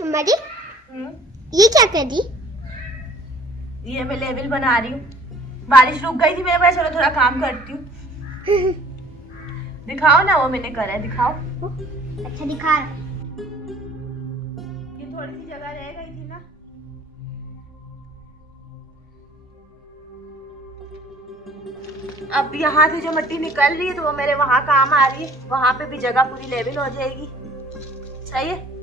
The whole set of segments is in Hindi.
अम्मा जी ये क्या कर दी? ये मैं लेवल बना रही हूँ। बारिश रुक गई थी, मेरे पास चलो थोड़ा काम करती हूँ। दिखाओ ना, वो मैंने करा है, दिखाओ। अच्छा दिखा। ये थोड़ी सी जगह रह गई थी ना। अब यहाँ से जो मिट्टी निकल रही है तो वो मेरे वहां काम आ रही है, वहां पे भी जगह पूरी लेवल हो जाएगी। सही है।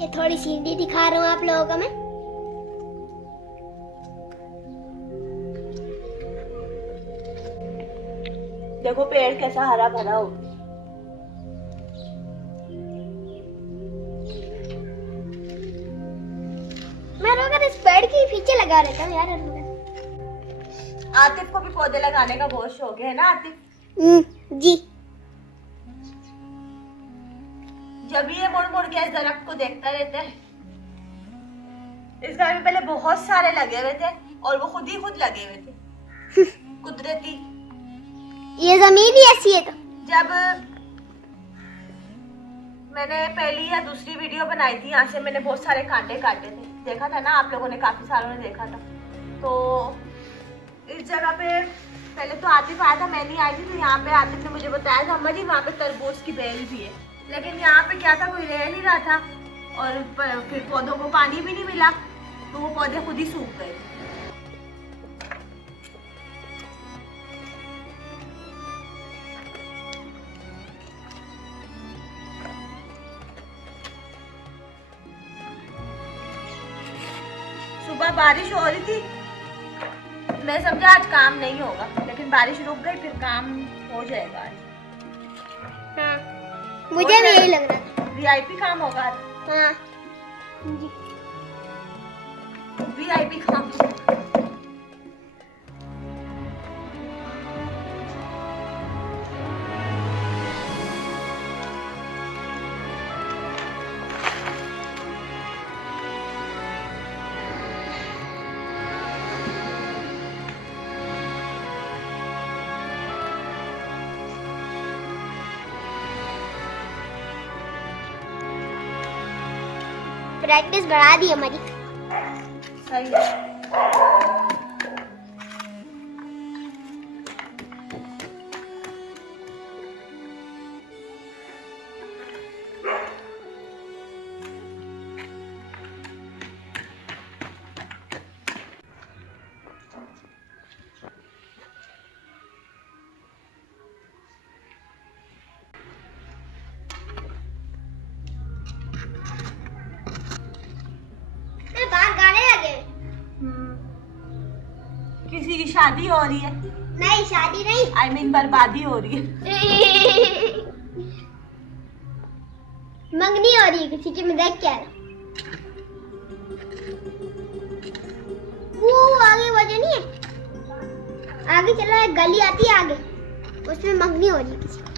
ये थोड़ी सीढ़ी दिखा रहा हूँ आप लोगों को मैं। देखो पेड़ कैसा हरा भरा हो। मैं अगर इस पेड़ के पीछे लगा रहता हूँ यार। आतिफ को भी पौधे लगाने का बहुत शौक है ना आतिफ? जी। जब ये मुड़ मुड़ के इस दरख्त को देखता रहता है। इस घर में पहले बहुत सारे लगे हुए थे और वो खुद ही खुद लगे हुए थे। कुदरती। ये जमीन ही ऐसी है। तो जब मैंने पहली या दूसरी वीडियो बनाई थी, यहाँ से मैंने बहुत सारे कांटे काटे थे, देखा था ना आप लोगों ने, काफी सालों ने देखा था। तो इस जगह पे पहले तो आतिफ आया था, मैं नहीं आई थी, तो यहाँ पे आतिफ ने मुझे बताया था अम्मा जी वहाँ पे तरबूज की बेल भी है। लेकिन यहाँ पे क्या था, कोई रह नहीं रहा था और फिर पौधों को पानी भी नहीं मिला, तो वो पौधे खुद ही सूख गए। सुबह बारिश हो रही थी, मैं समझा आज काम नहीं होगा, लेकिन बारिश रुक गई, फिर काम हो जाएगा आज। हाँ मुझे भी यही लग रहा था। वीआईपी काम होगा। हाँ जी। वीआईपी काम होगा। प्रैक्टिस बढ़ा दी हमारी। सही है। किसी की शादी हो रही है? नहीं शादी नहीं, I mean बर्बादी हो रही है। मंगनी हो रही है किसी की। मैं देख क्या वो आगे वजह नहीं है, आगे चला, एक गली आती है आगे, उसमें मंगनी हो रही है किसी की।